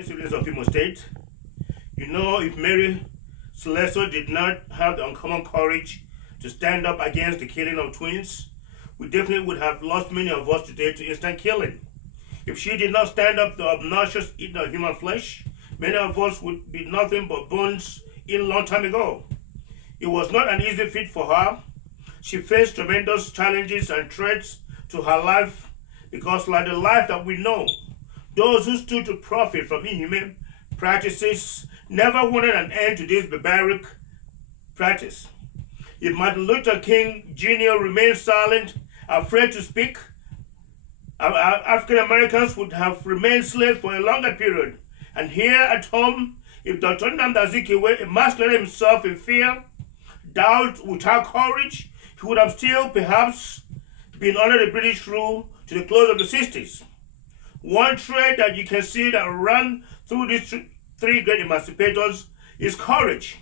morning, citizens of Imo State. You know, if Mary Celeste did not have the uncommon courage to stand up against the killing of twins, we definitely would have lost many of us today to instant killing. If she did not stand up to the obnoxious eating of human flesh, many of us would be nothing but bones in a long time ago. It was not an easy feat for her. She faced tremendous challenges and threats to her life because, like the life that we know, those who stood to profit from inhumane practices never wanted an end to this barbaric practice. If Martin Luther King Jr. remained silent, afraid to speak, African Americans would have remained slaves for a longer period. And here at home, if Dr. Nnamdi Azikiwe emasculated himself in fear, doubt, without courage, he would have still perhaps been under the British rule to the close of the 60s. One trait that you can see that ran through these three great emancipators is courage.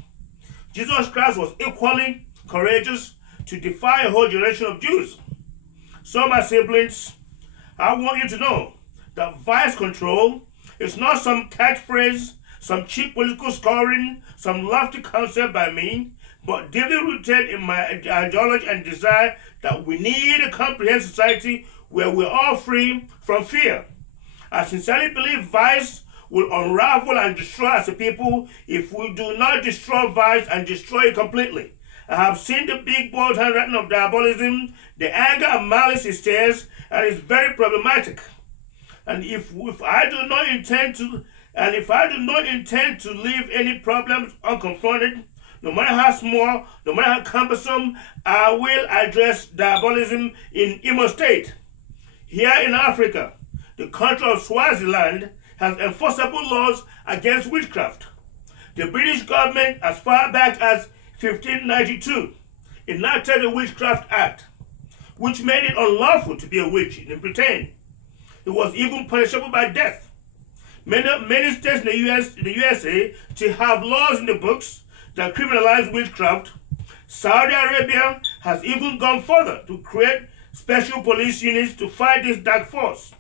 Jesus Christ was equally courageous to defy a whole generation of Jews. So, my siblings, I want you to know that vice control is not some catchphrase, some cheap political scoring, some lofty concept by me, but deeply rooted in my ideology and desire that we need a comprehensive society where we're all free from fear. I sincerely believe vice will unravel and destroy as a people if we do not destroy vice and destroy it completely. I have seen the big bold handwriting of diabolism, the anger and malice it stirs, and it's very problematic. And if I do not intend to leave any problems unconfronted, no matter how small, no matter how cumbersome, I will address diabolism in Imo State. Here in Africa, the country of Swaziland has enforceable laws against witchcraft. The British government, as far back as 1592, enacted the Witchcraft Act, which made it unlawful to be a witch in Britain. It was even punishable by death. Many states in the USA to have laws in the books that criminalize witchcraft. Saudi Arabia has even gone further to create special police units to fight this dark force.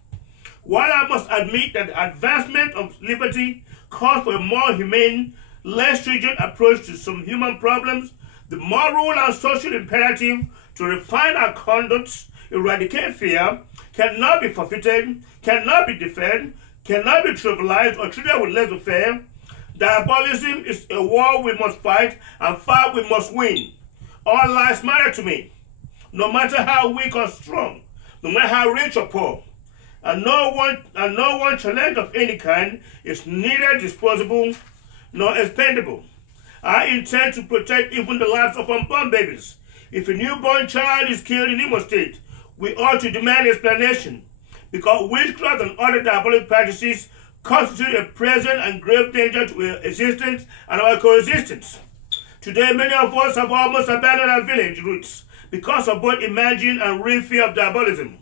While I must admit that the advancement of liberty calls for a more humane, less stringent approach to some human problems, the moral and social imperative to refine our conducts, eradicate fear, cannot be forfeited, cannot be deferred, cannot be trivialized or treated with laissez-faire. Diabolism is a war we must fight, and fight we must win. All lives matter to me, no matter how weak or strong, no matter how rich or poor. And no one challenge of any kind is neither disposable nor expendable. I intend to protect even the lives of unborn babies. If a newborn child is killed in Imo State, we ought to demand explanation, because witchcraft and other diabolic practices constitute a present and grave danger to our existence and our coexistence. Today, many of us have almost abandoned our village roots because of both imagined and real fear of diabolism.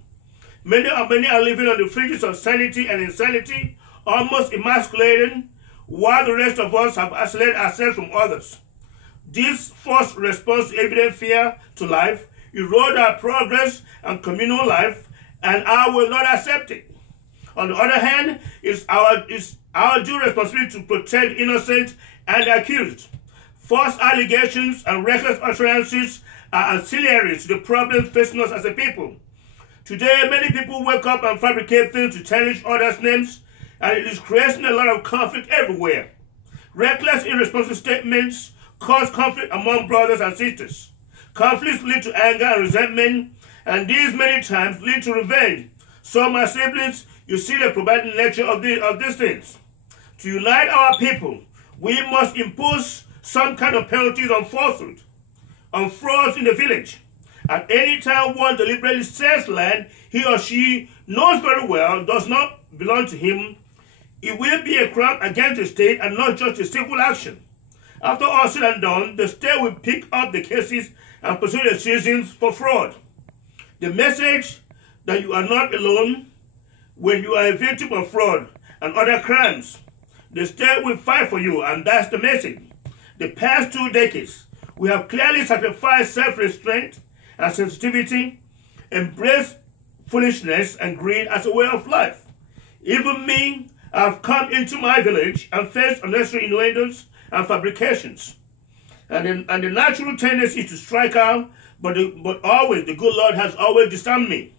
Many are living on the fringes of sanity and insanity, almost emasculated, while the rest of us have isolated ourselves from others. This forced response to evident fear to life erodes our progress and communal life, and I will not accept it. On the other hand, it's our due responsibility to protect innocent and accused. False allegations and reckless utterances are ancillaries to the problems facing us as a people. Today, many people wake up and fabricate things to tarnish others' names, and it is creating a lot of conflict everywhere. Reckless, irresponsible statements cause conflict among brothers and sisters. Conflicts lead to anger and resentment, and these many times lead to revenge. So, my siblings, you see the problematic nature of these things. To unite our people, we must impose some kind of penalties on falsehood, on frauds in the village. At any time one deliberately sells land he or she knows very well does not belong to him, it will be a crime against the state and not just a civil action. After all said and done, the state will pick up the cases and pursue the citizens for fraud. The message that you are not alone when you are a victim of fraud and other crimes. The state will fight for you, and that's the message. The past 2 decades, we have clearly sacrificed self-restraint and sensitivity, embraced foolishness and greed as a way of life. Even me, have come into my village and faced unnecessary innuendos and fabrications. And the natural tendency is to strike out, but always, the good Lord has always disarmed me.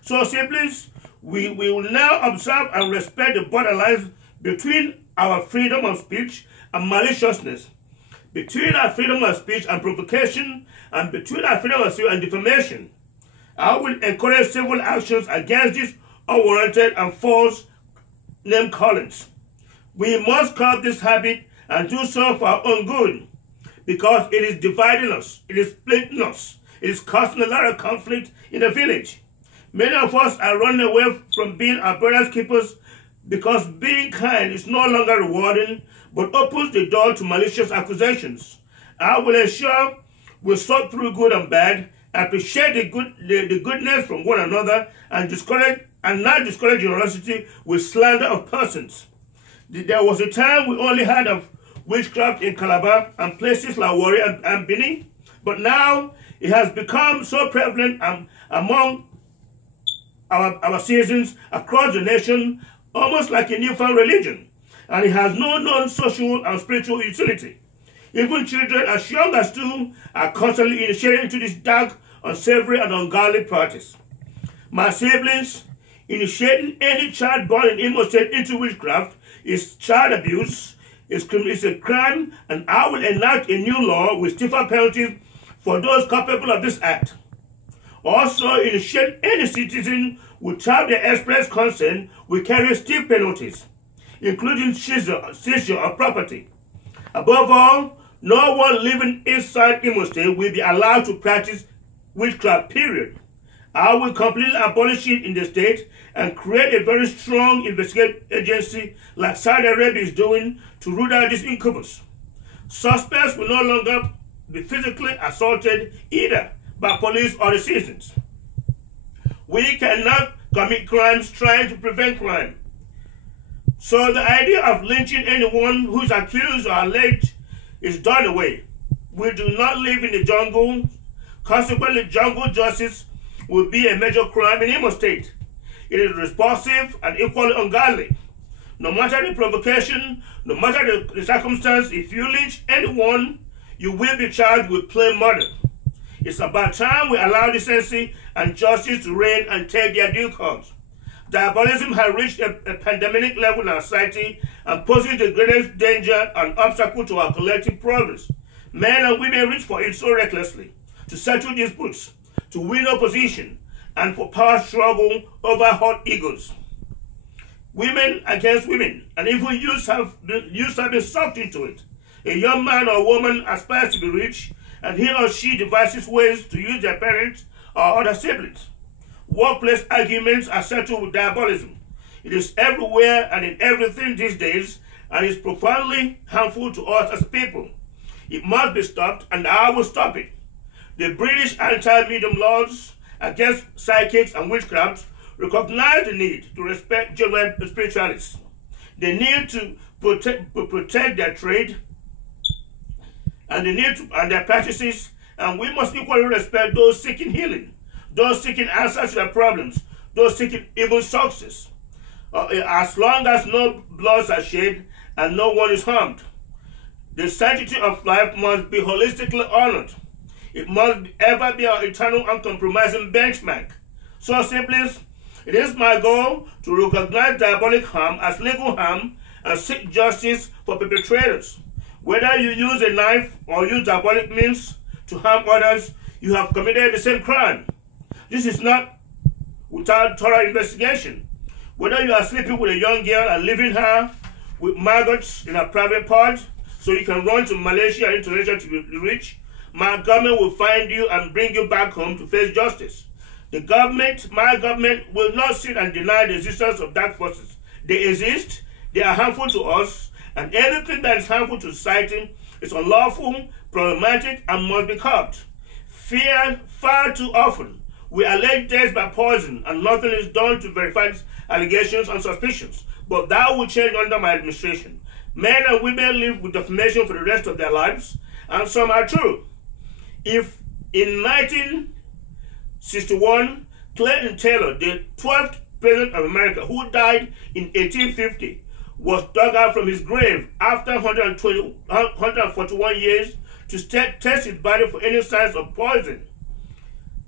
So siblings, we will now observe and respect the borderlines between our freedom of speech and maliciousness, between our freedom of speech and provocation, and between our freedom of speech and defamation. I will encourage civil actions against these unwarranted and false name callings. We must curb this habit and do so for our own good, because it is dividing us, it is splitting us, it is causing a lot of conflict in the village. Many of us are running away from being our brother's keepers because being kind is no longer rewarding, but opens the door to malicious accusations. I will ensure we sort through good and bad, appreciate the goodness from one another, and not discourage generosity with slander of persons. There was a time we only heard of witchcraft in Calabar and places like Warri and Benin, but now it has become so prevalent among our citizens across the nation, almost like a newfound religion, and it has no known social and spiritual utility. Even children as young as 2 are constantly initiated into this dark, unsavory, and ungodly practice. My siblings, initiating any child born in Imo State into witchcraft is child abuse, is a crime, and I will enact a new law with stiffer penalties for those culpable of this act. Also, initiate any citizen without their express consent will carry steep penalties, including seizure of property. Above all, no one living inside Imo State will be allowed to practice witchcraft, period. I will completely abolish it in the state and create a very strong investigative agency like Saudi Arabia is doing to root out this incubus. Suspects will no longer be physically assaulted either by police or the citizens. We cannot commit crimes trying to prevent crime. So the idea of lynching anyone who is accused or alleged is done away. We do not live in the jungle. Consequently, jungle justice will be a major crime in Imo State. It is repulsive and equally ungodly. No matter the provocation, no matter the circumstance, if you lynch anyone, you will be charged with plain murder. It's about time we allow decency and justice to reign and take their due course. Diabolism has reached a pandemic level in our society and poses the greatest danger and obstacle to our collective progress. Men and women reach for it so recklessly, to settle disputes, to win opposition, and for power struggle over hot egos. Women against women, and even youth have been sucked into it. A young man or woman aspires to be rich, and he or she devises ways to use their parents or other siblings. Workplace arguments are settled with diabolism. It is everywhere and in everything these days, and is profoundly harmful to us as people. It must be stopped, and I will stop it. The British anti-medium laws against psychics and witchcraft recognize the need to respect genuine spiritualists. They need to protect their trade and their practices, and we must equally respect those seeking healing, those seeking answers to their problems, those seeking even success, as long as no bloods are shed and no one is harmed. The sanctity of life must be holistically honored. It must ever be our eternal uncompromising benchmark. So siblings, it is my goal to recognize diabolic harm as legal harm and seek justice for perpetrators. Whether you use a knife or use diabolic means to harm others, you have committed the same crime. This is not without thorough investigation. Whether you are sleeping with a young girl and leaving her with maggots in her private part so you can run to Malaysia and Indonesia to be rich, my government will find you and bring you back home to face justice. My government, will not sit and deny the existence of dark forces. They exist, they are harmful to us, and anything that is harmful to society is unlawful, problematic, and must be curbed. Far too often, we allege deaths by poison, and nothing is done to verify allegations and suspicions. But that will change under my administration. Men and women live with defamation for the rest of their lives, and some are true. If in 1961, Clayton Taylor, the 12th President of America, who died in 1850, was dug out from his grave after 141 years to test his body for any signs of poison.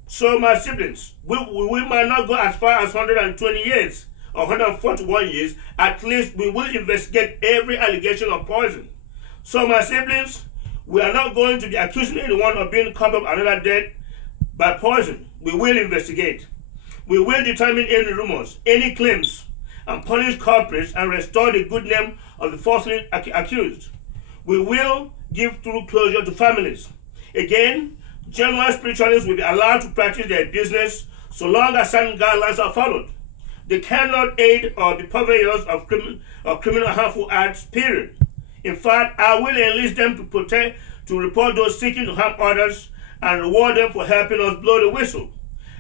So my siblings, we might not go as far as 120 years or 141 years. At least we will investigate every allegation of poison. So my siblings, we are not going to be accusing anyone of being caught up another death by poison. We will investigate. We will determine any rumors, any claims, and punish culprits and restore the good name of the falsely accused. We will give true closure to families. Again, genuine spiritualists will be allowed to practice their business so long as certain guidelines are followed. They cannot aid or be purveyors of criminal harmful acts, period. In fact, I will enlist them to report those seeking to harm others and reward them for helping us blow the whistle.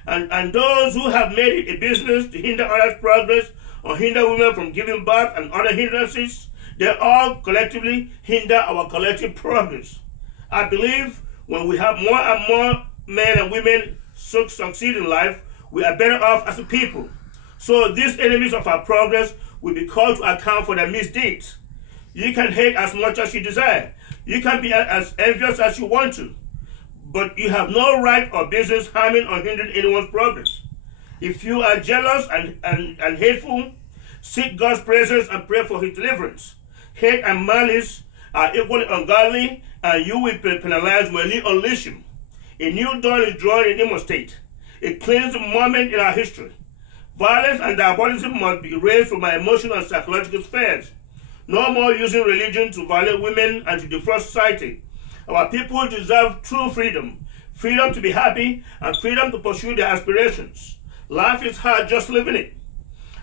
And those who have made it a business to hinder others' progress or hinder women from giving birth and other hindrances, they all collectively hinder our collective progress. I believe when we have more and more men and women succeed in life, we are better off as a people. So these enemies of our progress will be called to account for their misdeeds. You can hate as much as you desire. You can be as envious as you want to. But you have no right or business harming or hindering anyone's progress. If you are jealous and hateful, seek God's presence and pray for his deliverance. Hate and malice are equally ungodly, and you will be penalized when you unleash them. A new dawn is drawing in Imo State, a cleansing moment in our history. Violence and diabolism must be erased from our emotional and psychological spheres. No more using religion to violate women and to defraud society. Our people deserve true freedom, freedom to be happy and freedom to pursue their aspirations. Life is hard just living it.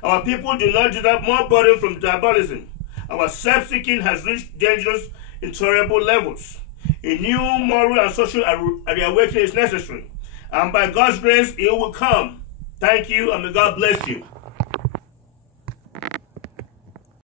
Our people do not deserve more burden from diabolism. Our self-seeking has reached dangerous, intolerable levels. A new moral and social reawakening is necessary, and by God's grace, it will come. Thank you, and may God bless you.